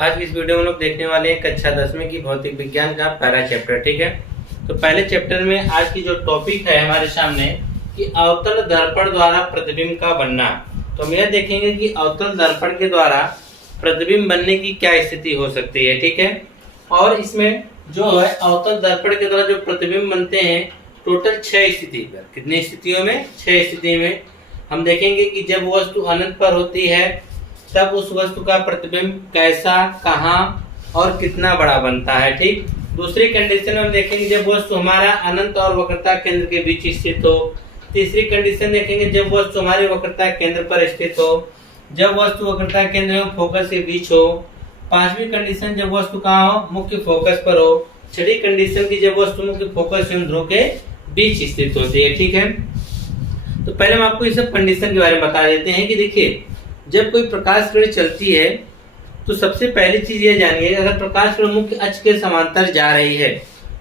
आज की इस वीडियो में लोग देखने वाले हैं कक्षा 10वीं की भौतिक विज्ञान का पहला चैप्टर। ठीक है, तो पहले चैप्टर में आज की जो टॉपिक है हमारे सामने कि अवतल दर्पण द्वारा प्रतिबिंब का बनना। तो हम यह देखेंगे कि अवतल दर्पण के द्वारा प्रतिबिंब बनने की क्या स्थिति हो सकती है। ठीक है, और इसमें जो है अवतल दर्पण के द्वारा जो प्रतिबिंब बनते हैं टोटल 6 स्थिति पर, कितनी स्थितियों में? 6 स्थिति में हम देखेंगे कि जब वस्तु अनंत पर होती है तब उस वस्तु का प्रतिबिंब कैसा, कहां और कितना बड़ा बनता है। ठीक, दूसरी कंडीशन में हम देखेंगे जब वस्तु हमारा अनंत और वक्रता केंद्र के बीच स्थित हो। तीसरी कंडीशन देखेंगे जब वस्तु हमारे वक्रता केंद्र पर स्थित हो, जब वस्तु वक्रता केंद्र एवं फोकस के बीच हो। पांचवी कंडीशन जब वस्तु कहाँ हो? मुख्य फोकस पर हो। छठी कंडीशन की जब वस्तु मुख्य फोकस एवं ध्रुव के बीच स्थित होती है। ठीक है, तो पहले हम आपको इस कंडीशन के बारे में बता देते हैं कि देखिए जब कोई प्रकाश किरण चलती है तो सबसे पहली चीज ये जानिए, अगर प्रकाश किरण मुख्य अक्ष के समांतर जा रही है,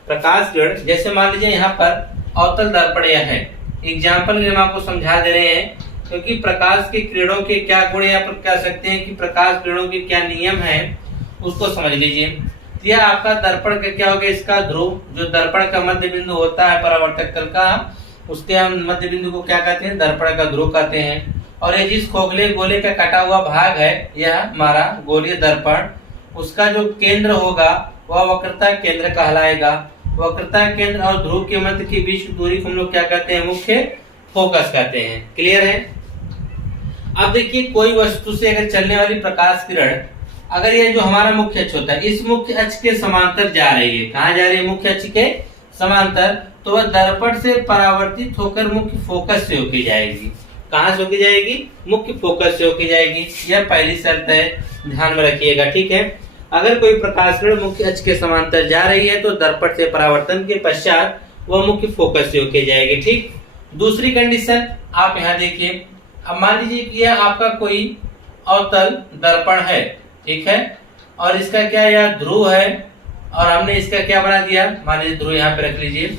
प्रकाश किरण जैसे मान लीजिए यहाँ पर अवतल दर्पण यह है, एग्जाम्पल हम आपको समझा दे रहे हैं क्योंकि प्रकाश की किरणों के क्या गुण या कह सकते हैं कि प्रकाश किरणों के क्या नियम है उसको समझ लीजिए। यह आपका दर्पण का क्या हो गया, इसका ध्रुव जो दर्पण का मध्य बिंदु होता है परावर्तक तल का, उसके हम मध्य बिंदु को क्या कहते हैं? दर्पण का ध्रुव कहते हैं। और ये जिस खोखले गोले का कटा हुआ भाग है यह हमारा गोलीय दर्पण, उसका जो केंद्र होगा वह वक्रता केंद्र कहलाएगा। वक्रता केंद्र और ध्रुव के मध्य के बीच की दूरी को हम लोग क्या कहते हैं? मुख्य फोकस कहते हैं। क्लियर है? अब देखिए कोई वस्तु से अगर चलने वाली प्रकाश किरण अगर ये जो हमारा मुख्य अक्ष होता है इस मुख्य अक्ष के समांतर जा रही है, कहाँ जा रही है? मुख्य अक्ष के समांतर, तो वह दर्पण से परावर्तित होकर मुख्य फोकस से होके जाएगी। कहां से होके जाएगी? मुख्य फोकस से होके जाएगी। यह पहली शर्त है, ध्यान में रखिएगा। ठीक है, अगर कोई प्रकाश किरण मुख्य अक्ष के समांतर जा रही है तो दर्पण से परावर्तन के पश्चात वह मुख्य फोकस से होके जाएगी। ठीक, दूसरी कंडीशन आप यहाँ देखिए, अब मान लीजिए कि यह आपका कोई अवतल दर्पण है, ठीक है, और इसका क्या यह ध्रुव है और हमने इसका क्या बना दिया? मान लीजिए ध्रुव यहाँ पे रख लीजिए,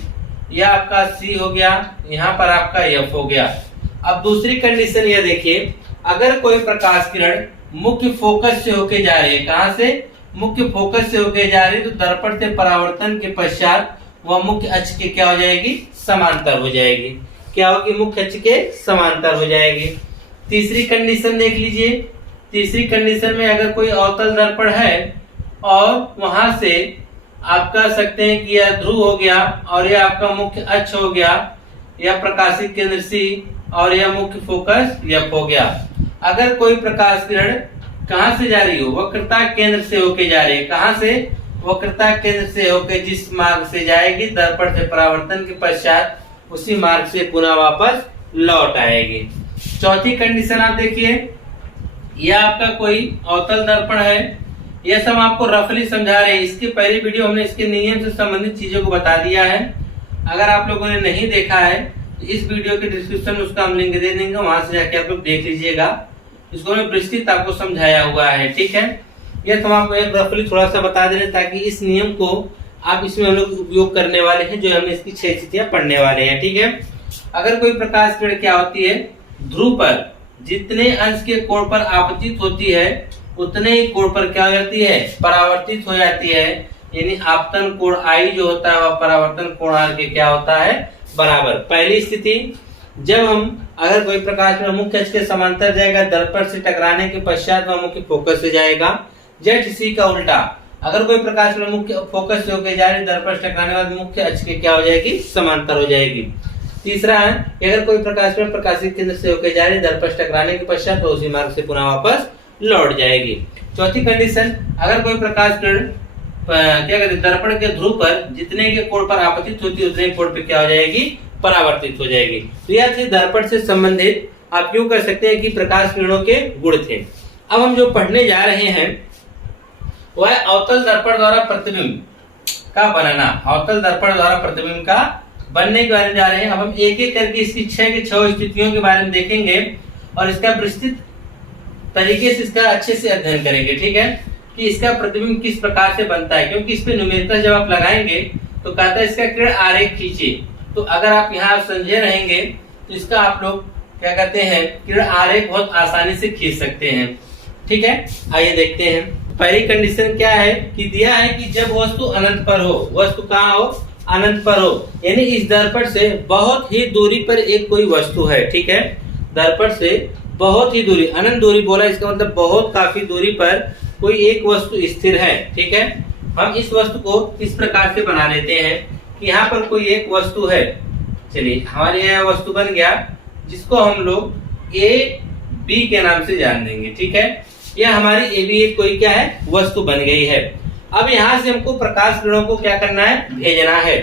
यह आपका C हो गया, यहाँ पर आपका F हो गया। अब दूसरी कंडीशन ये देखिए, अगर कोई प्रकाश किरण मुख्य फोकस से होके जा रही है, कहां से? मुख्य फोकस से होके जा रही है, तो दर्पण से परावर्तन के पश्चात वह मुख्य अक्ष के क्या हो जाएगी? समांतर हो जाएगी। क्या होगी? मुख्य अक्ष के समांतर हो जाएगी। तीसरी कंडीशन देख लीजिए, तीसरी कंडीशन में अगर कोई अवतल दर्पण है और वहां से आप कह सकते हैं कि यह ध्रुव हो गया और यह आपका मुख्य अक्ष हो गया, यह प्रकाशित केंद्र C और यह मुख्य फोकस F हो गया। अगर कोई प्रकाश किरण कहां से जा रही हो? वक्रता केंद्र से होके जा रही है। कहां से? वक्रता केंद्र से होके जिस मार्ग से जाएगी दर्पण से परावर्तन के पश्चात उसी मार्ग से पुनः वापस लौट आएगी। चौथी कंडीशन आप देखिए, यह आपका कोई अवतल दर्पण है, यह सब आपको रफली समझा रहे हैं। इसकी पहली वीडियो हमने इसके नियम से संबंधित चीजों को बता दिया है। अगर आप लोगों ने नहीं देखा है तो इस वीडियो के डिस्क्रिप्शन में उसका हम लिंक दे देंगे, वहां से जाके आप लोग देख लीजिएगा। इसको मैं विस्तृत आपको समझाया हुआ है। ठीक है, यह तो आपको एक रफली थोड़ा सा बता दे रहे ताकि इस नियम को आप इसमें हम लोग उपयोग करने वाले हैं, जो हमने इसकी 6 स्थितियां पढ़ने वाले हैं। ठीक है, अगर कोई प्रकाश किरण क्या होती है? ध्रुव पर जितने अंश के कोण पर आपतित होती है उतने ही कोण पर क्या हो जाती है? परावर्तित हो जाती है। यानी आपतन कोण I जो होता है वह परावर्तन कोण R के क्या होता है? बराबर। पहली स्थिति, जब हम अगर कोई प्रकाश किरण मुख्य अक्ष के समांतर जाएगा दर्पण से टकराने के पश्चात वह मुख्य फोकस से जाएगा। जस्ट इसी का उल्टा, अगर कोई प्रकाश किरण मुख्य फोकस से होकर जा रही दर्पण से टकराने बाद मुख्य अक्ष के क्या हो जाएगी? समांतर हो जाएगी। तीसरा है, अगर कोई प्रकाश किरण प्रकाशित केंद्र से होकर जा रही दर्पण से टकराने के पश्चात तो उसी मार्ग से पुनः वापस लौट जाएगी। चौथी कंडीशन, अगर कोई प्रकाश किरण क्या कहते हैं? दर्पण के ध्रुव पर जितने के कोण पर आपतित होती है उतने कोण पे क्या हो जाएगी? परावर्तित हो जाएगी। तो यह थे दर्पण से संबंधित आप क्यों कर सकते हैं कि प्रकाश किरणों के गुण थे। अब हम जो पढ़ने जा रहे हैं वह अवतल दर्पण द्वारा प्रतिबिंब का बनना, अवतल दर्पण द्वारा प्रतिबिंब का बनने के बारे में जा रहे हैं। अब हम एक एक करके इसकी 6 की 6 स्थितियों के बारे में देखेंगे और इसका विस्तृत तरीके से इसका अच्छे से अध्ययन करेंगे। ठीक है, कि इसका प्रतिबिंब किस प्रकार से बनता है, क्योंकि इस पे न्यूमेरिकल जब आप लगाएंगे तो कहता है इसका किरण आरेख खींचे। तो अगर आप यहाँ समझे रहेंगे तो इसका आप लोग क्या कहते हैं? किरण आरेख बहुत आसानी से खींच सकते हैं। ठीक है, आइए देखते हैं। पहली कंडीशन क्या है कि दिया है कि जब वस्तु अनंत पर हो, वस्तु कहाँ हो, अनंत पर हो, यानी इस दर्पण से बहुत ही दूरी पर एक कोई वस्तु है, ठीक है, दर्पण से बहुत ही दूरी, अनंत दूरी बोला इसका मतलब बहुत काफी दूरी पर कोई एक वस्तु स्थिर है, ठीक है। हम इस वस्तु को इस प्रकार से बना लेते हैं कि यहाँ पर कोई एक वस्तु है। चलिए हमारे यहाँ वस्तु बन गया जिसको हम लोग ए बी के नाम से जान देंगे, ठीक है। यह हमारी ए बी एक कोई क्या है, वस्तु बन गई है। अब यहाँ से हमको प्रकाश किरणों को क्या करना है, भेजना है।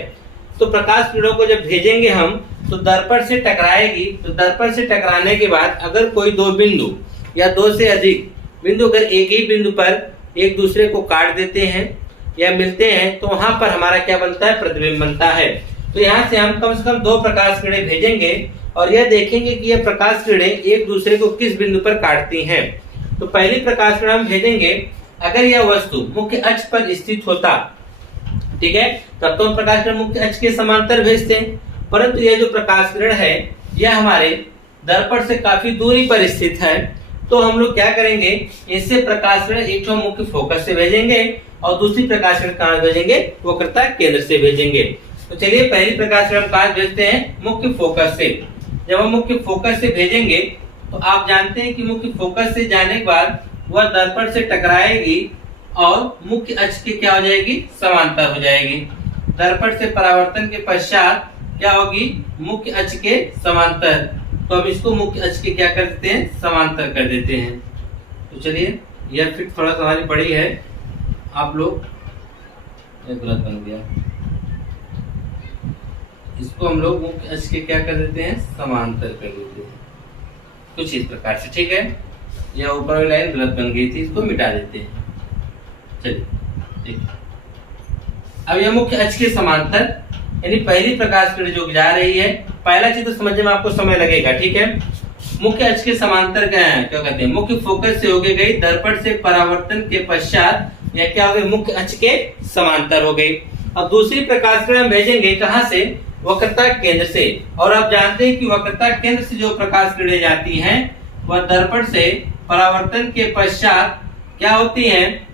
तो प्रकाश किरणों को जब भेजेंगे हम तो दर्पण से टकराएगी, तो दर्पण से टकराने के बाद अगर कोई दो बिंदु या दो से अधिक बिंदु अगर एक ही बिंदु पर एक दूसरे को काट देते हैं या मिलते हैं तो वहां पर हमारा क्या बनता है, प्रतिबिंब बनता है। तो यहाँ से हम कम से कम दो प्रकाश किरणें भेजेंगे और यह देखेंगे कि यह प्रकाश किरणें एक दूसरे को किस बिंदु पर काटती हैं। तो पहली प्रकाश किरण हम भेजेंगे अगर यह वस्तु मुख्य अक्ष पर स्थित होता, ठीक है, तब तो हम प्रकाश किरण मुख्य अक्ष के समांतर भेजते हैं। परंतु यह जो प्रकाश किरण है यह हमारे दर्पण से काफी दूरी पर स्थित है, तो हम लोग क्या करेंगे, इससे प्रकाश किरण एक तो मुख्य फोकस से भेजेंगे और दूसरी प्रकाश किरण कहाँ भेजेंगे, वक्रता केंद्र से भेजेंगे। तो चलिए पहली प्रकाश किरण कहाँ भेजते हैं, मुख्य फोकस से। जब हम मुख्य फोकस से भेजेंगे तो आप जानते हैं कि मुख्य फोकस से जाने के बाद वह दर्पण से टकराएगी और मुख्य अक्ष के क्या हो जाएगी, समांतर हो जाएगी। दर्पण से परावर्तन के पश्चात क्या होगी, मुख्य अक्ष के समांतर। तो अब इसको मुख्य अक्ष के क्या कर देते हैं, समांतर कर देते हैं। तो चलिए यह फिर थोड़ा सा हमारी बड़ी है, आप लोग गलत बन गया, इसको हम लोग मुख्य अक्ष के क्या कर देते हैं, समांतर कर देते हैं कुछ इस प्रकार से, ठीक है। यह ऊपर वाली लाइन गलत बन गई थी, इसको मिटा देते हैं। चलिए ठीक, अब यह मुख्य अक्ष के समांतर यानी पहली प्रकाश किरण जो जा रही है, पहला चित्र समझने में आपको समय लगेगा, ठीक है। मुख्य अक्ष के समांतर क्या है, क्या कहते हैं, मुख्य फोकस से होके गई, दर्पण से परावर्तन के पश्चात यह क्या हो गई, मुख्य अक्ष के समांतर हो गई। अब दूसरी प्रकाश किरण हम भेजेंगे कहां से, वक्रता केंद्र से। और आप जानते हैं कि वक्रता केंद्र से जो प्रकाश किरणें जाती हैं वह दर्पण से परावर्तन के पश्चात क्या होती हैं,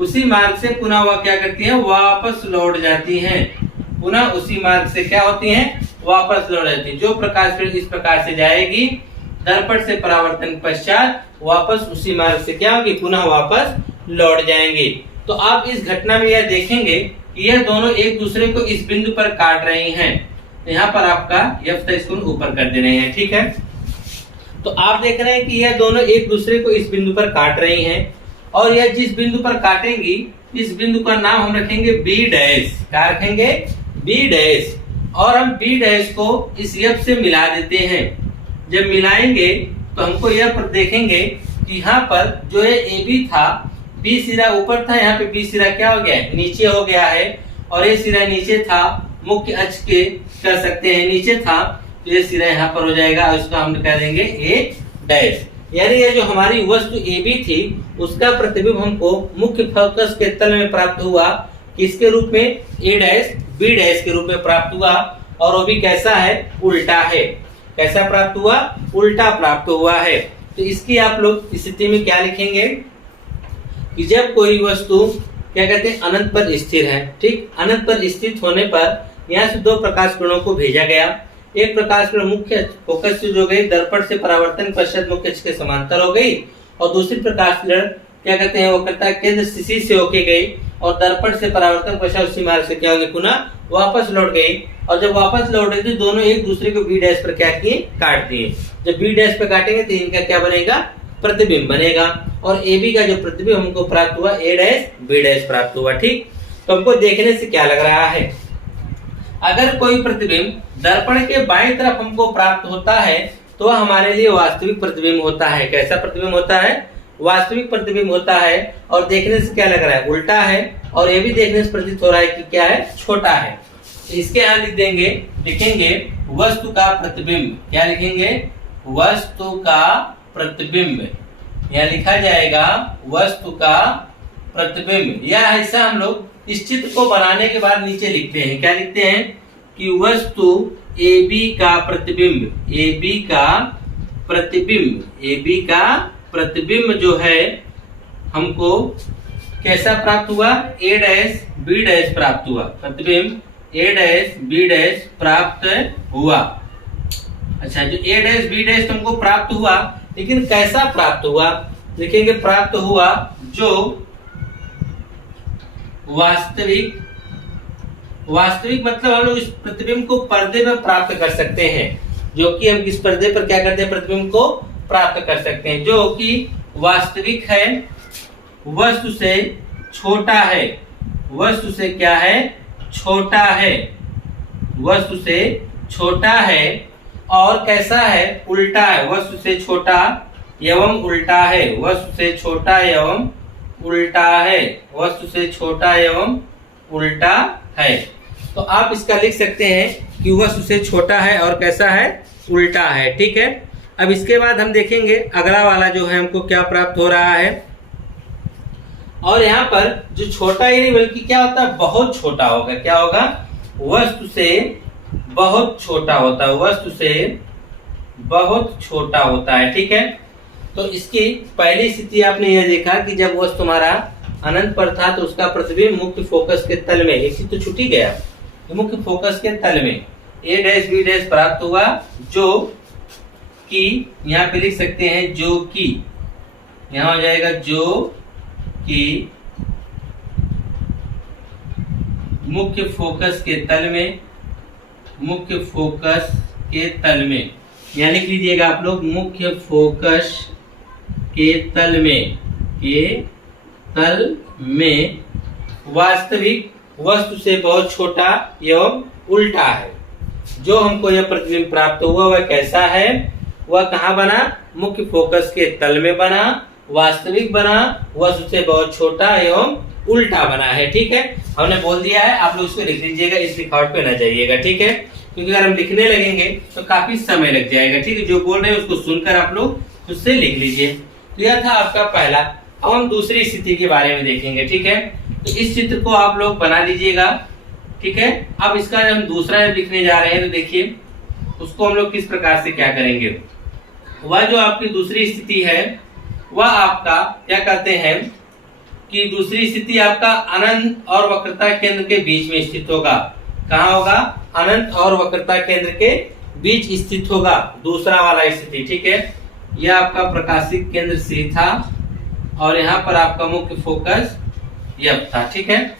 उसी मार्ग से पुनः वह क्या करती हैं, वापस लौट जाती हैं। पुनः उसी मार्ग से क्या होती हैं, वापस लौट जाती है। जो प्रकाश किरण इस प्रकार से जाएगी दर्पण से परावर्तन के पश्चात वापस उसी मार्ग से क्या होगी, पुनः वापस लौट जाएंगे। तो आप इस घटना में यह देखेंगे कि यह दोनों एक दूसरे को इस बिंदु पर काट रही हैं। यहाँ पर आपका यह इसको ऊपर कर दे रहे हैं, ठीक है। तो आप देख रहे हैं कि यह दोनों एक दूसरे को इस बिंदु पर काट रही हैं और यह जिस बिंदु पर काटेंगी इस बिंदु का नाम हम रखेंगे बी डैश। क्या रखेंगे, बी डैश। और हम बी डैश को इस एफ से मिला देते हैं। जब मिलाएंगे तो हमको यह पर देखेंगे कि यहाँ पर जो है ए बी था, बी सिरा ऊपर था, यहाँ पे बी सिरा क्या हो गया है, नीचे हो गया है। और ये सिरा नीचे था, मुख्य अक्ष के कर सकते हैं नीचे था, तो ये सिरा यहाँ पर हो जाएगा और इसको हम कह देंगे ए डैश। यानी ये जो हमारी वस्तु ए बी थी उसका प्रतिबिंब हमको मुख्य फोकस के तल में प्राप्त हुआ, किसके रूप में, ए डैश बी डैश के रूप में प्राप्त हुआ। और वो भी कैसा है, उल्टा है। कैसा प्राप्त हुआ, उल्टा प्राप्त हुआ है। तो इसकी आप लोग स्थिति में क्या लिखेंगे कि जब कोई वस्तु क्या कहते हैं, अनंत पर स्थिर है, ठीक, अनंत पर स्थित होने पर यहाँ से दो प्रकाश किरणों को भेजा गया। एक प्रकाश किरण मुख्य फोकस से जो गई दर्पण से परावर्तन पश्चात मुख्य अक्ष के समांतर हो गई और दूसरी प्रकाश किरण क्या कहते हैं, वक्रता केंद्र सी से होके गई और दर्पण से परावर्तन पश्चात उसी मार्ग से क्या हो गई, पुनः वापस लौट गई। और जब वापस लौट गई तो दोनों एक दूसरे को बी डैश पर क्या किए, काट दिए। जब बी डैश पर काटेंगे तो इनका क्या बनेगा, प्रतिबिंब बनेगा। और ए बी का जो प्रतिबिंब हमको प्राप्त हुआ, ए डैश बी डैश प्राप्त हुआ, ठीक। तो हमको देखने से क्या लग रहा है, अगर कोई प्रतिबिंब दर्पण के बाईं तरफ हमको प्राप्त होता है तो वह हमारे लिए वास्तविक प्रतिबिंब होता है। कैसा प्रतिबिंब होता है, वास्तविक प्रतिबिंब होता है। और देखने से क्या लग रहा है, उल्टा है। और ये भी देखने से प्रतीत हो रहा है कि क्या है, छोटा है। तो इसके यहाँ लिख देंगे, लिखेंगे वस्तु का प्रतिबिंब। क्या लिखेंगे, वस्तु का प्रतिबिंब। यहाँ लिखा जाएगा वस्तु का प्रतिबिंब। यह ऐसा हम लोग इस चित्र को बनाने के बाद नीचे लिखते हैं। क्या लिखते हैं कि वस्तु ए बी का प्रतिबिंब, ए बी का प्रतिबिंब, ए बी का प्रतिबिंब जो है हमको कैसा प्राप्त हुआ, ए डैश बी डैश प्राप्त हुआ, प्रतिबिंब ए डैश बी डैश प्राप्त हुआ। अच्छा, जो ए डैश बी डैश तुमको प्राप्त हुआ, लेकिन कैसा प्राप्त हुआ, लिखेंगे प्राप्त हुआ जो वास्तविक मतलब हम लोग इस प्रतिबिंब को पर्दे पर प्राप्त कर सकते हैं, जो कि हम किस पर्दे पर क्या करते हैं, प्रतिबिंब को प्राप्त कर सकते हैं, जो कि वास्तविक है, वस्तु से छोटा है, वस्तु से क्या है, छोटा है, वस्तु से छोटा है, और कैसा है, उल्टा है, वस्तु से छोटा एवं उल्टा है, वस्तु से छोटा एवं उल्टा है, वस्तु से छोटा एवं उल्टा है। तो आप इसका लिख सकते हैं कि वस्तु से छोटा है और कैसा है, उल्टा है। ठीक है, अब इसके बाद हम देखेंगे अगला वाला जो है हमको क्या प्राप्त हो रहा है। और यहाँ पर जो छोटा ही नहीं बल्कि क्या होता है, बहुत छोटा होगा। क्या होगा, वस्तु से बहुत छोटा होता है, वस्तु से बहुत छोटा होता है। ठीक है, तो इसकी पहली स्थिति आपने यह देखा कि जब वस्तु तुम्हारा अनंत पर था तो उसका प्रतिबिंब मुख्य फोकस के तल में, एक चीज तो छूट ही गया, मुख्य फोकस के तल में ए डैश बी डैश प्राप्त हुआ, जो कि यहाँ पे लिख सकते हैं, जो कि यहाँ हो जाएगा, जो कि मुख्य फोकस के तल में, मुख्य फोकस के तल में, यहाँ लिख लीजिएगा आप लोग, मुख्य फोकस के तल में वास्तविक वस्तु से बहुत छोटा एवं उल्टा है। जो हमको यह प्रतिबिंब प्राप्त हुआ वह कैसा है, वह कहाँ बना, मुख्य फोकस के तल में बना, वास्तविक बना, वस्तु से बहुत छोटा एवं उल्टा बना है। ठीक है, हमने बोल दिया है, आप लोग इसको लिख लीजिएगा, इस लिखावट पे न जाइएगा। ठीक है, क्योंकि अगर हम लिखने लगेंगे तो काफी समय लग जाएगा। ठीक है, जो बोल रहे हैं उसको सुनकर आप लोग खुद से लिख लीजिए। तो यह था आपका पहला। अब हम दूसरी स्थिति के बारे में देखेंगे। ठीक है, तो इस चित्र को आप लोग बना लीजिएगा। ठीक है, अब इसका हम दूसरा लिखने जा रहे हैं, तो देखिए उसको हम लोग किस प्रकार से क्या करेंगे। वह जो आपकी दूसरी स्थिति है वह आपका क्या कहते हैं कि दूसरी स्थिति आपका अनंत और वक्रता केंद्र के बीच में स्थित होगा। कहाँ होगा, अनंत और वक्रता केंद्र के बीच स्थित होगा, दूसरा वाला स्थिति। ठीक है, यह आपका प्रकाशिक केंद्र C था और यहाँ पर आपका मुख्य फोकस F था। ठीक है,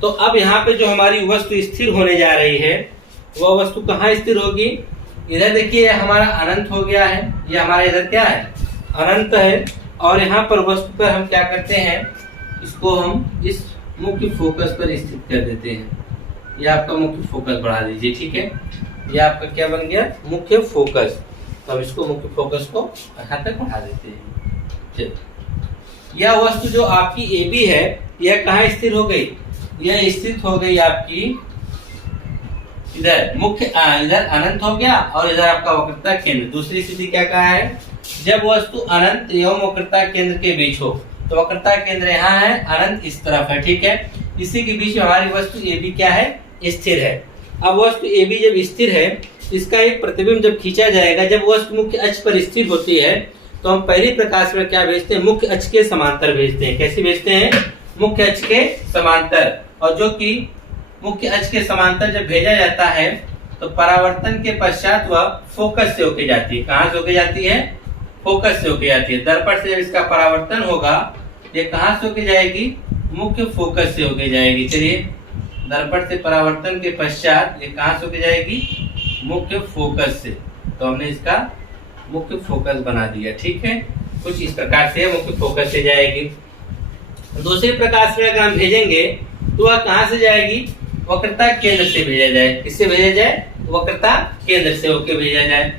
तो अब यहाँ पे जो हमारी वस्तु स्थिर होने जा रही है वह वस्तु कहाँ स्थिर होगी, इधर देखिए हमारा अनंत हो गया है, ये हमारा इधर क्या है, अनंत है, और यहाँ पर वस्तु पर हम क्या करते हैं, इसको हम इस मुख्य फोकस पर स्थित कर देते हैं। ये आपका मुख्य फोकस बढ़ा दीजिए। ठीक है, ये आपका क्या बन गया, मुख्य फोकस। तो हम इसको मुख्य फोकस को यहाँ तक बढ़ा देते हैं। यह वस्तु जो आपकी AB है यह कहाँ स्थिर हो गई, यह स्थित हो गई आपकी इधर मुख्य, इधर अनंत हो गया और इधर आपका वक्रता केंद्र। दूसरी स्थिति क्या कहा है, जब वस्तु अनंत एवं वक्रता केंद्र के बीच हो, तो वक्रता केंद्र यहाँ है, अनंत इस तरफ है। ठीक है, इसी के बीच में हमारी वस्तु AB क्या है, स्थिर है। अब वस्तु AB जब स्थिर है, इसका एक प्रतिबिंब जब खींचा जाएगा, जब वस्तु मुख्य अक्ष पर स्थिर होती है तो हम पहली प्रकाश में क्या भेजते हैं, मुख्य अक्ष के समांतर भेजते हैं। कैसे भेजते हैं, मुख्य अक्ष के समांतर। और जो कि मुख्य अक्ष के समांतर जब भेजा जाता है तो परावर्तन के पश्चात वह फोकस से होके जाती है। कहाँ से होके जाती है, फोकस से होके जाती है। दर्पण से जब इसका परावर्तन होगा, ये कहाँ से होके जाएगी, मुख्य फोकस से होके जाएगी। चलिए, दर्पण से परावर्तन के पश्चात ये कहाँ से होके जाएगी, मुख्य फोकस से। तो हमने इसका मुख्य फोकस बना दिया। ठीक है, कुछ इस प्रकार से मुख्य फोकस से जाएगी। दूसरे प्रकाश में अगर हम भेजेंगे तो वह कहाँ से जाएगी, वक्रता केंद्र से भेजा जाए। किससे भेजा जाए, वक्रता केंद्र से होके भेजा जाए।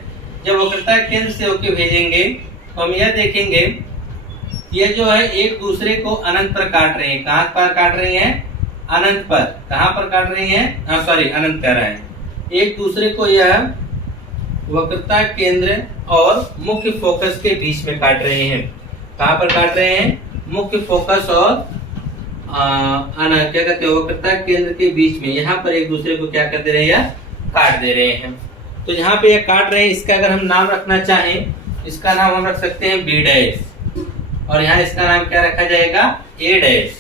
जब वक्रता केंद्र से होके भेजेंगे तो हम यह देखेंगे, यह जो है एक दूसरे को अनंत पर काट रहे हैं। कहाँ पर काट रही हैं, अनंत पर। कहाँ पर काट रही हैं, सॉरी अनंत कर रहे हैं। एक दूसरे को यह वक्रता केंद्र और मुख्य फोकस के बीच में काट रहे हैं। कहाँ पर काट रहे हैं, मुख्य फोकस और क्या कहते हैं, वक्रता केंद्र के बीच में। यहाँ पर एक दूसरे को क्या कर दे रहे हैं, काट दे रहे हैं। तो यहाँ पे ये काट रहे हैं, इसका अगर हम नाम रखना चाहें, इसका नाम हम रख सकते हैं B डैश, और यहाँ इसका नाम क्या रखा जाएगा, A डैश।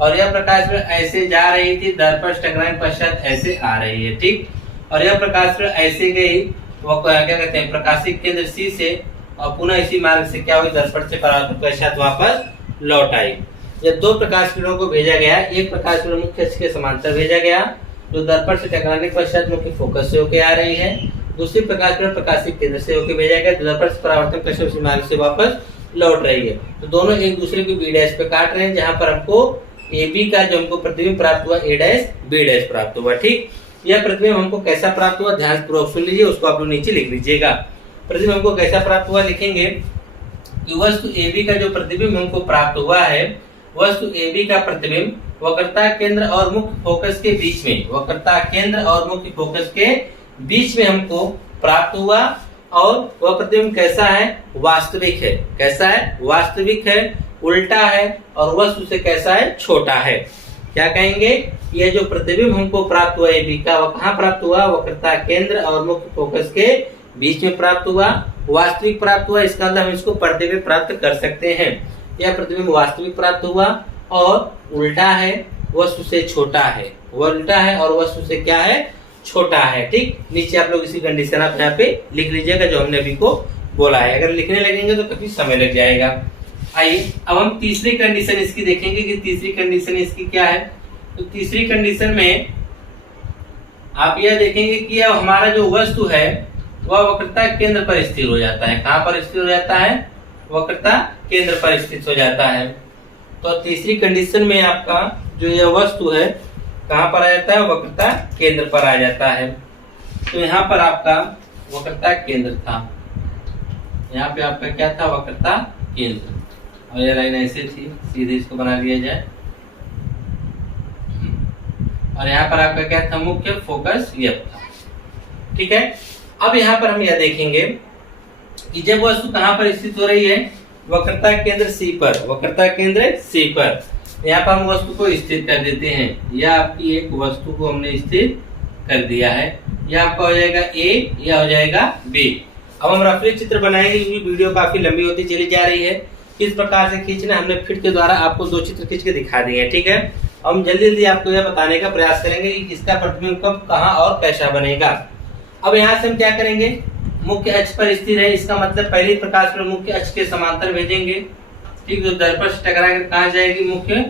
और यह प्रकाश किरण ऐसे जा रही थी, दर्पण से टकराने के पश्चात ऐसे आ रही है, ठीक। और यह प्रकाश किरण ऐसे गई, वो क्या कहते हैं, प्रकाशिक केंद्र सी से और पुनः इसी मार्ग से क्या हुई, दर्पण से परावर्तन के पश्चात वापस लौट आई। जब दो प्रकाश किरणों को भेजा गया, एक प्रकाश किरण मुख्य अक्ष के समांतर भेजा गया जो दर्पण से टकराने के पश्चात मुख्य फोकस से होकर आ रही है, दूसरी प्रकाश किरण प्रकाशिक केंद्र से होकर भेजा गया, दर्पण से परावर्तन के पश्चात उसी मार्ग से वापस लौट रही है। तो दोनों एक दूसरे को बी डैश पे काट रहे हैं, जहां पर हमको ए बी का जो हमको प्रतिबिंब प्राप्त हुआ, ए डैश बी डैश प्राप्त हुआ, ठीक। यह प्रतिबिंब हमको कैसा प्राप्त हुआ, ध्यान पूर्वक सुन लीजिए, उसको आप लोग नीचे लिख लीजिएगा। प्रतिबिंब हमको कैसा प्राप्त हुआ लिखेंगे कि वस्तु ए बी का जो प्रतिबिंब हमको प्राप्त हुआ है, वस्तु ए बी का प्रतिबिंब वक्रता केंद्र और मुख्य फोकस के बीच में, वक्रता केंद्र और मुख्य फोकस के बीच में हमको प्राप्त हुआ। और वह प्रतिबिंब कैसा है, वास्तविक है। कैसा है, वास्तविक है, उल्टा है और वस्तु से कैसा है, छोटा है। क्या कहेंगे, यह जो प्रतिबिंब हमको प्राप्त हुआ ए बी का, वह कहाँ प्राप्त हुआ, वक्रता केंद्र और मुख्य फोकस के बीच में प्राप्त हुआ, वास्तविक प्राप्त हुआ। इसका मतलब हम इसको पर्दे पे प्राप्त कर सकते हैं। यह प्रतिबिंब वास्तविक प्राप्त हुआ और उल्टा है, वस्तु से छोटा है। वह उल्टा है और वस्तु से क्या है, छोटा है, ठीक। नीचे आप लोग इसी कंडीशन आप यहाँ पे लिख लीजिएगा जो हमने अभी को बोला है। अगर लिखने लगेंगे तो काफी समय लग जाएगा। आइए अब हम तीसरी कंडीशन इसकी देखेंगे कि तीसरी कंडीशन इसकी क्या है। तो तीसरी कंडीशन में आप यह देखेंगे कि अब हमारा जो वस्तु है वह वक्रता केंद्र पर स्थिर हो जाता है। कहाँ पर स्थिर हो जाता है, वक्रता केंद्र पर स्थित हो जाता है। तो तीसरी कंडीशन में आपका जो यह वस्तु है कहाँ पर आ जाता है, वक्रता केंद्र पर आ जाता है। तो यहाँ पर आपका वक्रता केंद्र था, यहाँ पे आपका क्या था, वक्रता केंद्र, और यह लाइन ऐसे थी, सीधे इसको बना लिया जाए। और यहाँ पर आपका क्या था, मुख्य फोकस एफ था, ठीक है। अब यहाँ पर हम यह देखेंगे कि जब वस्तु कहाँ पर स्थित हो रही है, वक्रता केंद्र सी पर, वक्रता केंद्र सी पर। यहाँ पर हम वस्तु को स्थिर कर देते हैं। यह आपकी एक वस्तु को हमने स्थिर कर दिया है। यह आपका हो जाएगा ए, यह हो जाएगा बी। अब हम रफली चित्र बनाएंगे क्योंकि वीडियो काफी लंबी होती चली जा रही है। किस प्रकार से खींचना, हमने फिट के द्वारा आपको दो चित्र खींच के दिखा दिए हैं, ठीक है। हम जल्दी जल्दी आपको यह बताने का प्रयास करेंगे कि किसका प्रतिबिंब कब, कहाँ और कैसा बनेगा। अब यहाँ से हम क्या करेंगे, मुख्य अक्ष पर स्थिर है, इसका मतलब पहली प्रकाश पर मुख्य अक्ष के समांतर भेजेंगे, ठीक। तो दर्पण से टकरा कर कहाँ जाएगी, मुख्य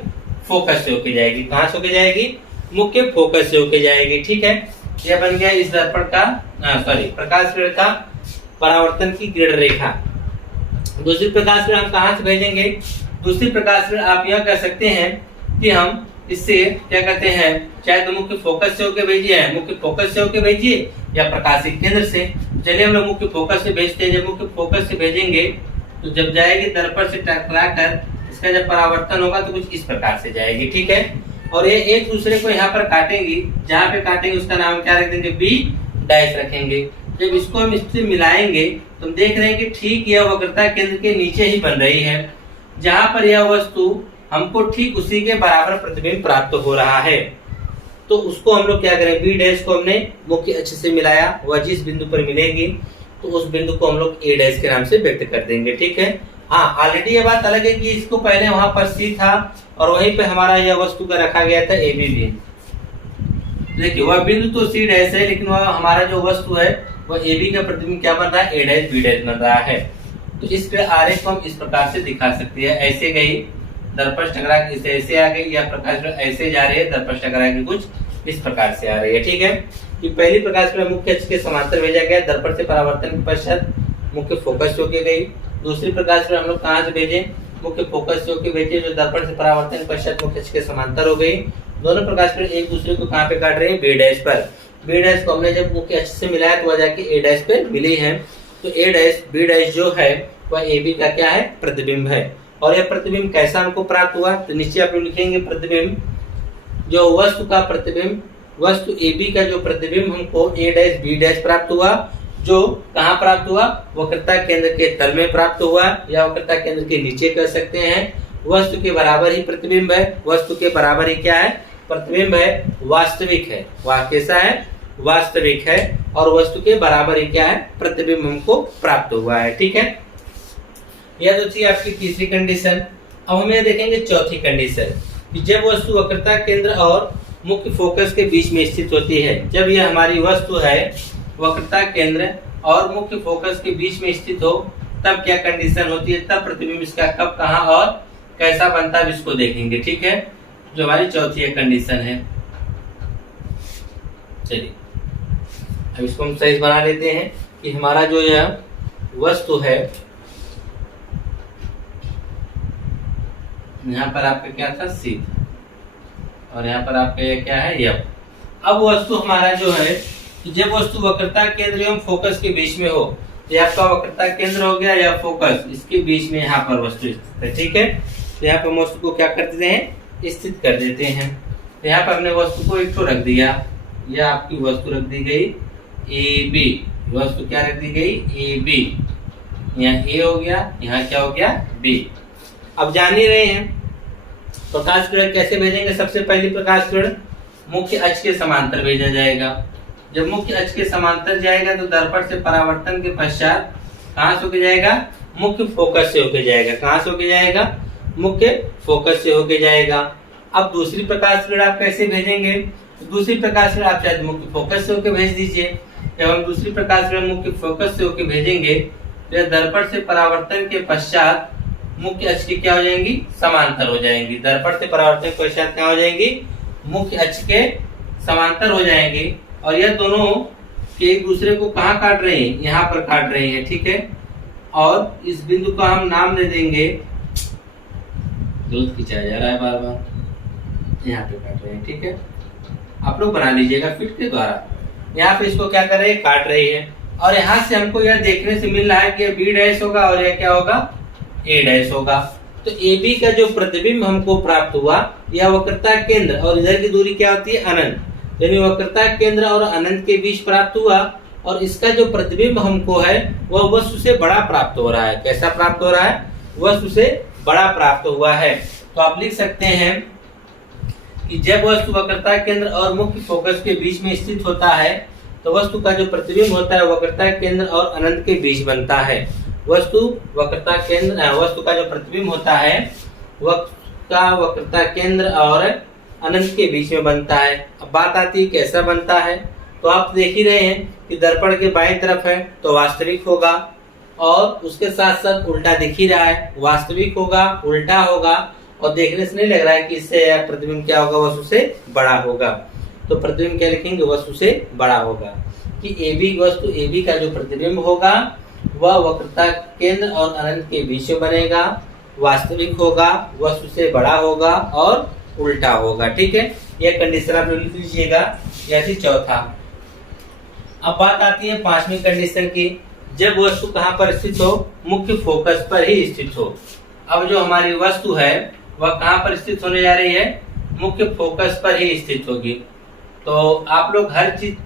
फोकस से होके जाएगी। कहाँ से होके जाएगी, मुख्य फोकस से होके जाएगी, ठीक है। यह बन गया इस दर्पण का प्रकाश किरण का परावर्तन की किरण रेखा। दूसरी प्रकाश किरण हम कहाँ से भेजेंगे, दूसरी प्रकाश किरण आप यह कह सकते हैं कि हम इससे क्या कहते हैं, चाहे तो मुख्य फोकस से होके भेजिए, मुख्य फोकस से होके भेजिए या प्रकाशिक केंद्र से। चलिए हम लोग मुख्य फोकस से भेजते हैं। जब मुख्य फोकस से भेजेंगे तो जब जाएगी दर्पण से टकरा कर, इसका जब परावर्तन होगा तो कुछ इस प्रकार से जाएगी, ठीक है। और ये एक दूसरे को यहाँ पर काटेंगी, जहाँ पे काटेंगे उसका नाम क्या रख देंगे, बी डैश रखेंगे। जब इसको हम इससे मिलाएंगे तो हम देख रहे हैं कि ठीक यह वक्रता केंद्र के नीचे ही बन रही है, जहाँ पर यह वस्तु हमको ठीक उसी के बराबर प्रतिबिंब प्राप्त हो रहा है। तो उसको हम लोग क्या करें, बी डैश को हमने मुख्य अक्ष से मिलाया, वह जिस बिंदु पर मिलेगी तो उस बिंदु को हम लोग ए डैश के नाम से व्यक्त कर देंगे, ठीक है। हाँ, ऑलरेडी ये बात अलग है कि इसको पहले वहां पर सी था और वहीं पे हमारा यह वस्तु का रखा गया था ए बी बिंदु। देखिए वह बिंदु तो सी डैश है, लेकिन वह हमारा जो वस्तु है वह ए बी का प्रतिबिंब क्या बन रहा है, ए डैश बी डैश बन रहा है। तो इस आरेख को हम इस प्रकार से दिखा सकते हैं। ऐसे गई, दर्पण टकरा के इसे ऐसे आ गई, या प्रकाश ऐसे जा रही है, दर्पण टकरा के कुछ इस प्रकार से आ रही है, ठीक है। कि पहली प्रकाश किरण मुख्य अक्ष के समांतर भेजा गया, दर्पण से परावर्तन के पश्चात मुख्य फोकस से होके गई। दूसरी प्रकाश किरण हम लोग कहाँ से भेजे, मुख्य फोकस से होके भेजे, जो दर्पण से परावर्तन के पश्चात मुख्य अक्ष के समांतर हो गई। दोनों प्रकाश किरण एक दूसरे को कहाँ पे काट रहे हैं, बी डैश पर। बी डैश को हमने जब मुख्य अक्ष से मिलाया तो वह जाके ए डैश पे मिली है। तो ए डैश बी डैश जो है वह ए बी का क्या है, प्रतिबिंब है। और यह प्रतिबिंब कैसा हमको प्राप्त हुआ, तो नीचे आप लोग लिखेंगे प्रतिबिंब, जो वस्तु का प्रतिबिंब, वस्तु ए बी का जो प्रतिबिंब हमको ए डैश बी डैश प्राप्त हुआ, जो कहाँ प्राप्त हुआ, वक्रता केंद्र के तल में प्राप्त हुआ या वक्रता केंद्र के नीचे कर सकते हैं। वस्तु के बराबर ही प्रतिबिंब है, वस्तु के बराबर ही क्या है, प्रतिबिंब है, वास्तविक है। वह कैसा है, वास्तविक है, और वस्तु के बराबर ही क्या है, प्रतिबिंब हमको प्राप्त हुआ है, ठीक है। यह तो थी आपकी तीसरी कंडीशन। अब हम ये देखेंगे चौथी कंडीशन। कि जब वस्तु वक्रता केंद्र और मुख्य फोकस के बीच में स्थित होती है। जब यह हमारी वस्तु है वक्रता केंद्र और मुख्य फोकस के बीच में स्थित हो तब क्या कंडीशन होती है, तब प्रतिबिंब इसका कब, कहां और कैसा बनता है इसको देखेंगे। ठीक है, जो हमारी चौथी कंडीशन है। चलिए अब इसको हम सही बना लेते हैं कि हमारा जो यह वस्तु है, यहाँ पर आपका क्या था सी और यहाँ पर आपका क्या है एफ। अब वस्तु हमारा जो है कि जब वस्तु वक्रता केंद्र एवं फोकस के बीच में हो, तो आपका वक्रता केंद्र हो गया या फोकस, इसके बीच में यहाँ पर वस्तु स्थित है। ठीक है, तो यहाँ पर वस्तु को क्या कर देते हैं, स्थित कर देते हैं। तो यहाँ पर हमने वस्तु को एक तो रख दिया, यह आपकी वस्तु रख दी गई ए बी, वस्तु क्या रख दी गई ए बी, यहाँ ए हो गया, यहाँ क्या हो गया बी। अब जान ही रहे हैं प्रकाश किरण कैसे भेजेंगे। सबसे पहली प्रकाश किरण मुख्य अक्ष के समांतर भेजा जाएगा। जब मुख्य अक्ष के समांतर जाएगा तो दर्पण से परावर्तन के पश्चात कहां से होके जाएगा, मुख्य फोकस से होके जाएगा। कहां से होके जाएगा, मुख्य फोकस से होके जाएगा। अब दूसरी प्रकाश किरण आप कैसे भेजेंगे, तो दूसरी प्रकाश किरण आप चाहे मुख्य फोकस से होके भेज दीजिए। जब हम दूसरी प्रकाश किरण मुख्य फोकस से होके भेजेंगे तो यह दर्पण से परावर्तन के पश्चात मुख्य अक्ष की क्या हो जाएंगी, समांतर हो जाएंगी। दर्पण से परावर्तन के पश्चात क्या हो जाएंगी, मुख्य अक्ष के समांतर हो जाएंगी। और यह दोनों के एक दूसरे को कहाँ काट रहे हैं, यहाँ पर काट रहे हैं। ठीक है, और इस बिंदु का हम नाम दे देंगे, दूध खिंचाया जा रहा है बार बार, यहाँ पे काट रहे हैं। ठीक है, आप लोग बना लीजिएगा फिट के द्वारा। यहाँ पे इसको क्या कर रहे हैं, काट रही है। और यहाँ से हमको यह देखने से मिल रहा है कि बी डैश होगा और यह क्या होगा, ए डैश होगा। तो ए बी का जो प्रतिबिंब हमको प्राप्त हुआ यह वक्रता केंद्र और इधर की दूरी क्या होती है, अनंत, यानी वक्रता केंद्र और अनंत के बीच प्राप्त हुआ। और इसका जो प्रतिबिंब हमको है वह वस्तु से बड़ा प्राप्त हो रहा है। कैसा प्राप्त हो रहा है, वस्तु से बड़ा प्राप्त हुआ है। तो आप लिख सकते हैं कि जब वस्तु वक्रता केंद्र और मुख्य फोकस के बीच में स्थित होता है तो वस्तु का जो प्रतिबिंब होता है वक्रता केंद्र और अनंत के बीच बनता है। वस्तु वक्रता केंद्र, वस्तु का जो प्रतिबिंब होता है वक्रता केंद्र और अनंत के बीच में बनता है। अब बात आती है कैसा बनता है, तो आप देख ही रहे हैं कि दर्पण के बाईं तरफ है तो वास्तविक होगा और उसके साथ साथ उल्टा दिख ही रहा है, वास्तविक होगा, उल्टा होगा। और देखने से नहीं लग रहा है कि इससे प्रतिबिंब क्या होगा, वस्तु से बड़ा होगा। तो प्रतिबिंब क्या लिखेंगे, वस्तु से बड़ा होगा। कि ए बी, वस्तु ए बी का जो प्रतिबिंब होगा वह वक्रता केंद्र और अनंत के बीच में बनेगा, वास्तविक होगा, वस्तु से बड़ा होगा और उल्टा होगा। ठीक है, यह कंडीशन आप लिख लीजिएगा। यह थी चौथा। अब बात आती है पांचवी कंडीशन की, जब वस्तु कहां पर स्थित हो, मुख्य फोकस पर ही स्थित हो। अब जो हमारी वस्तु है वह कहां पर स्थित होने जा रही है, मुख्य फोकस पर ही स्थित होगी। तो आप लोग हर चीज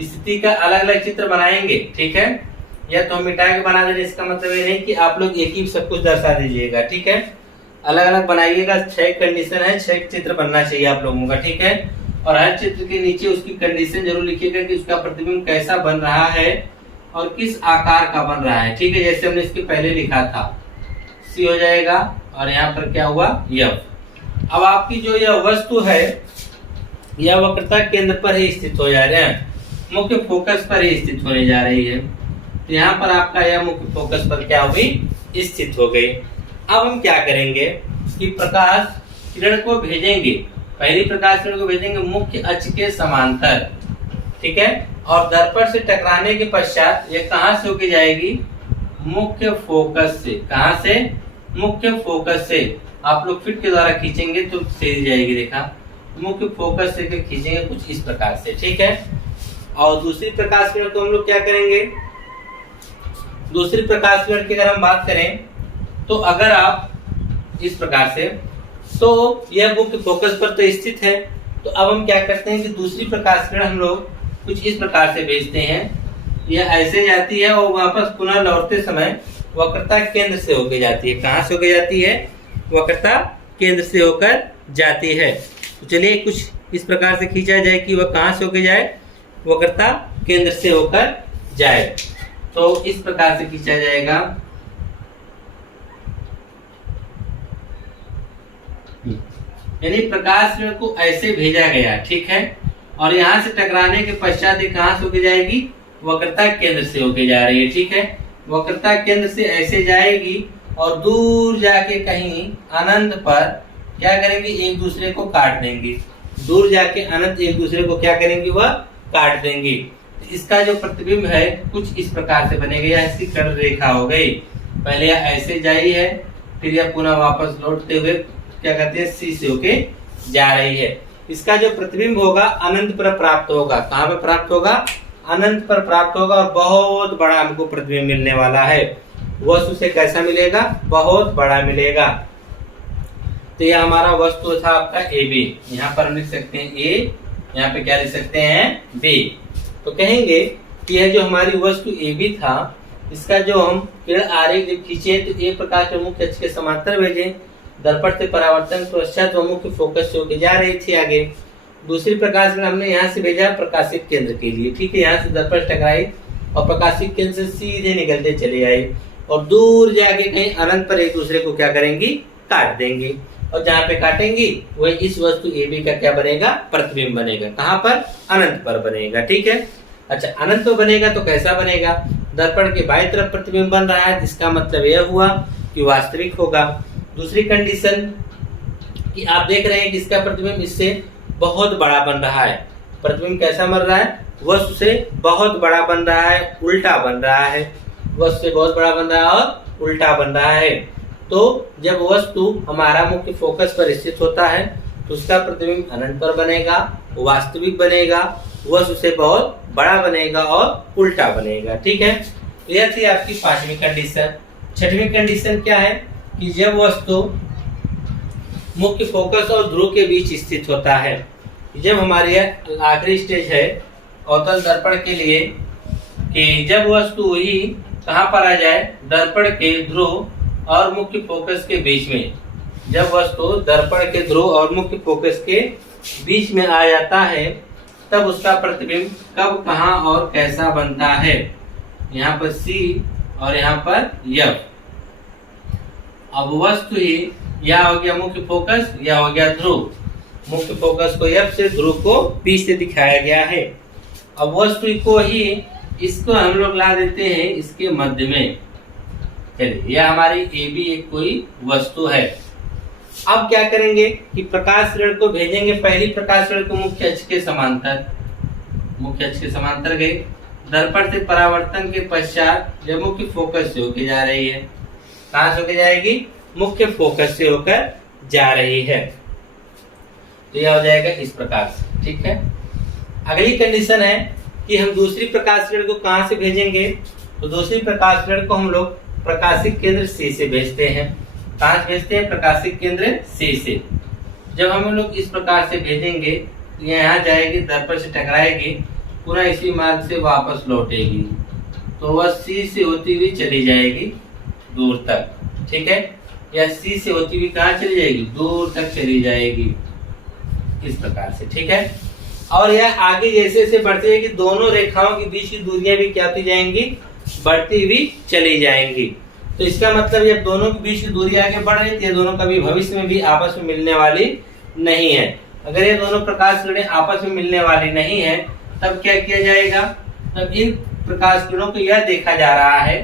स्थिति का अलग अलग चित्र बनाएंगे। ठीक है, या तो हम मिटा के बना देंगे, इसका मतलब ये नहीं कि आप लोग एक ही सब कुछ दर्शा दीजिएगा। ठीक है, अलग अलग बनाइएगा। 6 कंडीशन है, 6 चित्र बनना चाहिए आप लोगों का। ठीक है, और हर चित्र के नीचे उसकी कंडीशन जरूर लिखिएगा कि उसका प्रतिबिंब कैसा बन रहा है और किस आकार का बन रहा है। ठीक है, जैसे हमने इसके पहले लिखा था सी हो जाएगा और यहाँ पर क्या हुआ एफ। अब आपकी जो यह वस्तु है यह वक्रता केंद्र पर ही स्थित हो जा रहे हैं, मुख्य फोकस पर ही स्थित होने जा रही है। तो यहाँ पर आपका यह मुख्य फोकस पर क्या हुई, स्थित हो गई। अब हम क्या करेंगे कि प्रकाश किरण को भेजेंगे, पहली प्रकाश किरण को भेजेंगे मुख्य अक्ष के समांतर। ठीक है, और दर्पण से टकराने के पश्चात यह कहां से होके जाएगी, मुख्य फोकस से। कहां से, मुख्य फोकस से। आप लोग फिट के द्वारा खींचेंगे तो सही जाएगी रेखा। मुख्य फोकस से खींचेंगे कुछ इस प्रकार से। ठीक है, और दूसरी प्रकाश किरण को हम लोग क्या करेंगे, दूसरी प्रकाश किरण की अगर हम बात करें तो अगर आप इस प्रकार से, तो यह मुख्य फोकस पर तो स्थित है। तो अब हम क्या करते हैं कि दूसरी प्रकाश किरण हम लोग कुछ इस प्रकार से भेजते हैं। यह ऐसे जाती है और वापस पुनः लौटते समय वक्रता केंद्र से होकर जाती है। कहां से होकर जाती है, वक्रता केंद्र से होकर जाती है। तो चलिए कुछ इस प्रकार से खींचा जाए कि वह कहां से होकर जाए, वक्रता केंद्र से होकर जाए। तो इस प्रकार से खींचा जाएगा। यानी प्रकाश किरण को ऐसे भेजा गया, ठीक है, और यहाँ से टकराने के पश्चात ये कहाँ से होके जाएगी, वक्रता केंद्र से होके जा रही है, ठीक है, वक्रता केंद्र से ऐसे जाएगी और दूर जाके कहीं अनंत पर क्या करेंगे, एक दूसरे को काट देंगी, दूर जाके अनंत एक दूसरे को क्या करेंगी, वह काट देंगी। इसका जो प्रतिबिंब है कुछ इस प्रकार से बनेगा, या इसकी कर्ण रेखा हो गई, पहले यह ऐसे जाई है, फिर यह पुनः वापस लौटते हुए क्या कहते हैं, सी से होके जा रही है। इसका जो प्रतिबिंब होगा अनंत पर प्राप्त होगा, कहाँ पर प्राप्त होगा, अनंत पर प्राप्त होगा, और बहुत बड़ा हमको प्रतिबिंब मिलने वाला है। वस्तु से कैसा मिलेगा, बहुत बड़ा मिलेगा। तो यह हमारा वस्तु था आपका ए बी, यहाँ पर हम लिख सकते हैं ए, यहाँ पे क्या लिख सकते हैं, बी। तो कहेंगे कि यह जो हमारी वस्तु ए बी था, इसका जो हम किरण आरेख जब खींचे तो एक प्रकार के मुख्य अक्ष के समांतर भेजे, दर्पण से परावर्तन पश्चात वह मुख्य फोकस से होकर जा रही थी आगे। दूसरी प्रकाश किरण हमने यहाँ से भेजा प्रकाशित केंद्र के लिए, ठीक है, यहाँ से दर्पण टकराई और प्रकाशित केंद्र से सीधे निकलते चले आए और दूर जाके कहीं अनंत पर एक दूसरे को क्या करेंगी, काट देंगी, और जहाँ पे काटेंगी वही इस वस्तु ए बी का क्या बनेगा, प्रतिबिंब बनेगा। कहाँ पर, अनंत पर बनेगा, ठीक है। अच्छा, अनंत पर बनेगा तो कैसा बनेगा, दर्पण के बाईं तरफ प्रतिबिंब बन रहा है, जिसका मतलब यह हुआ कि वास्तविक होगा। दूसरी कंडीशन कि आप देख रहे हैं कि इसका प्रतिबिंब इससे बहुत बड़ा बन रहा है, प्रतिबिंब कैसा बन रहा है, वस्तु से बहुत बड़ा बन रहा है, उल्टा बन रहा है, वस्तु से बहुत बड़ा बन रहा है और उल्टा बन रहा है। तो जब वस्तु हमारा मुख्य फोकस पर स्थित होता है तो उसका प्रतिबिंब अनंत पर बनेगा, वास्तविक बनेगा, वस्तु से बहुत बड़ा बनेगा और उल्टा बनेगा, ठीक है। यह थी आपकी पांचवी कंडीशन। छठवीं कंडीशन क्या है कि जब वस्तु मुख्य फोकस और ध्रुव के बीच स्थित होता है, जब हमारी आखिरी स्टेज है अवतल दर्पण के लिए कि जब वस्तु ही कहाँ पर आ जाए, दर्पण के ध्रुव और मुख्य फोकस के बीच में, जब वस्तु दर्पण के ध्रुव और मुख्य फोकस के बीच में आ जाता है तब उसका प्रतिबिंब कब, कहाँ और कैसा बनता है। यहाँ पर C और यहाँ पर F। अब वस्तु ही या हो गया मुख्य फोकस या हो गया ध्रुव, मुख्य फोकस को F से, ध्रुव को P से दिखाया गया है। अब वस्तु को ही इसको हम लोग ला देते हैं इसके मध्य में, चलिए यह हमारी ए बी एक कोई वस्तु है। अब क्या करेंगे कि प्रकाश किरण को भेजेंगे, पहली प्रकाश किरण को मुख्य अक्ष के समांतर, मुख्य अक्ष के समांतर गई, दर्पण से परावर्तन के पश्चात जब मुख्य फोकस से होकर जा रही है, कहां से होकर जाएगी, मुख्य फोकस से होकर जा रही है। तो यह हो जाएगा इस प्रकार से, ठीक है। अगली कंडीशन है कि हम दूसरी प्रकाश किरण को कहां से भेजेंगे, तो दूसरी प्रकाश किरण को हम लोग प्रकाशिक केंद्र C से भेजते हैं। कहां से भेजते हैं, प्रकाशिक केंद्र C से। जब हम लोग इस प्रकार से भेजेंगे तो यहाँ जाएगी, दर्पण से टकराएगी, पुनः इसी मार्ग से वापस लौटेगी, तो वह C से होती हुई चली जाएगी दूर तक, ठीक है, या C से होती हुई कहाँ चली जाएगी, दूर तक चली जाएगी, इस प्रकार से, ठीक है। और यह आगे जैसे जैसे बढ़ती है कि दोनों रेखाओं के बीच की दूरियां भी क्या होती जाएंगी, बढ़ती हुई चली जाएंगी। तो इसका मतलब जब दोनों के बीच की दूरी आगे बढ़ रही है, दोनों कभी भविष्य में भी आपस में मिलने वाली नहीं है। अगर ये दोनों प्रकाश किरणें आपस में मिलने वाली नहीं है तब क्या किया जाएगा, तब इन प्रकाश किरणों को यह देखा जा रहा है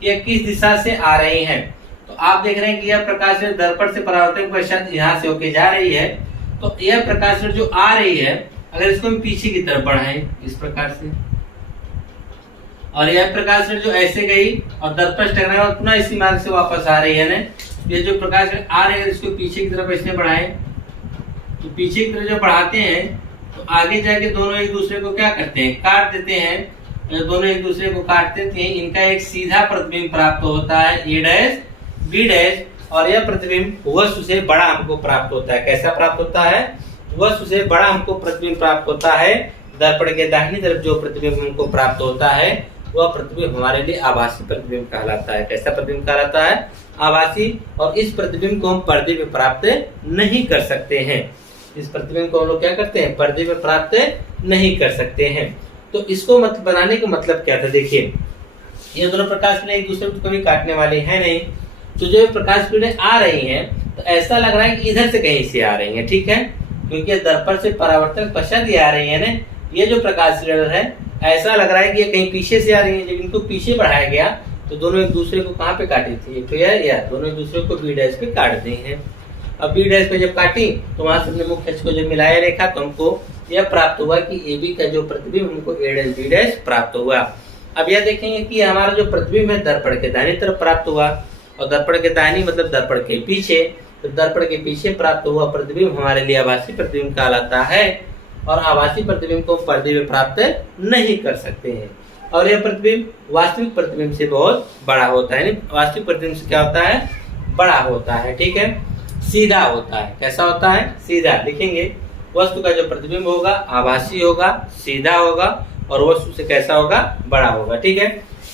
कि यह किस दिशा से आ रही हैं। तो आप देख रहे हैं कि यह प्रकाश किरण दर्पण से परावर्तन के पश्चात यहाँ से होके जा रही है, तो यह प्रकाश किरण जो आ रही है अगर इसको हम पीछे की तरफ बढ़ाएं इस प्रकार से, और यह प्रकाश किरण जो ऐसे गई और दर्पण से टकराई और पुनः इसी मार्ग से वापस आ रही है ना, ये जो प्रकाश किरण आ रही है इसको पीछे की तरफ ऐसे बढ़ाएं, तो पीछे की तरफ जब बढ़ाते हैं तो आगे जाके दोनों एक दूसरे को क्या करते हैं, काट देते हैं। दोनों एक दूसरे को काट देते हैं, इनका एक सीधा प्रतिबिंब प्राप्त होता है ए डैश बी डैश, और यह प्रतिबिंब वस्तु से बड़ा हमको प्राप्त होता है। कैसा प्राप्त होता है, वस्तु से बड़ा हमको प्रतिबिंब प्राप्त होता है। दर्पण के दाहिनी तरफ जो प्रतिबिंब हमको प्राप्त होता है वह प्रतिबिंब हमारे लिए आभासी प्रतिबिंब कहलाता है। कैसा प्रतिबिंब कहलाता है, आभासी। और इस प्रतिबिंब को हम पर्दे पे प्राप्त नहीं कर सकते हैं। इस प्रतिबिंब को हम लोग क्या करते हैं, पर्दे पे प्राप्त नहीं कर सकते हैं। तो इसको मत बनाने का मतलब क्या था, देखिए ये दोनों प्रकाश किरणें एक दूसरे को कभी काटने वाले हैं नहीं। तो जो प्रकाश किरणें आ रही हैं तो ऐसा लग रहा है कि इधर से कहीं से आ रही है, ठीक है, क्योंकि दर्पण से परावर्तन पश्चात ये आ रही है ना, ये जो प्रकाश किरण है ऐसा लग रहा है कि ये कहीं पीछे से आ रही है। जब इनको पीछे बढ़ाया गया तो दोनों एक दूसरे को कहाँ पे काटी थी, तो या दोनों एक दूसरे को बी डैश पे काट दी हैं। अब बी डैश पे जब काटी तो वहां से हमने मुख्य अक्ष को जब मिलाया रेखा तो हमको यह प्राप्त हुआ कि ए बी का जो प्रतिबिंब हमको ए डैश बी डैश प्राप्त हुआ। अब यह देखेंगे कि हमारा जो प्रतिबिंब है दर्पण के दाहिनी तरफ प्राप्त हुआ, और दर्पण के दाहिनी मतलब दर्पण के पीछे, तो दर्पण के पीछे प्राप्त हुआ प्रतिबिंब हमारे लिए आभासी प्रतिबिंब कहलाता है, और आभासी प्रतिबिंब को पर्दे में प्राप्त नहीं कर सकते हैं। और यह प्रतिबिंब वास्तविक प्रतिबिंब से बहुत बड़ा होता है, वास्तविक प्रतिबिंब से क्या होता है, बड़ा होता है, ठीक है, सीधा होता है। कैसा होता है, सीधा। लिखेंगे वस्तु का जो प्रतिबिंब होगा आभासी होगा, सीधा होगा, और वस्तु से कैसा होगा, बड़ा होगा, ठीक है।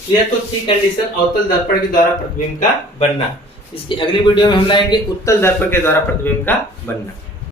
यह तो थी कंडीशन अवतल दर्पण के द्वारा प्रतिबिंब का बनना। इसकी अगली वीडियो में हम लाएंगे उत्तल दर्पण के द्वारा प्रतिबिंब का बनना।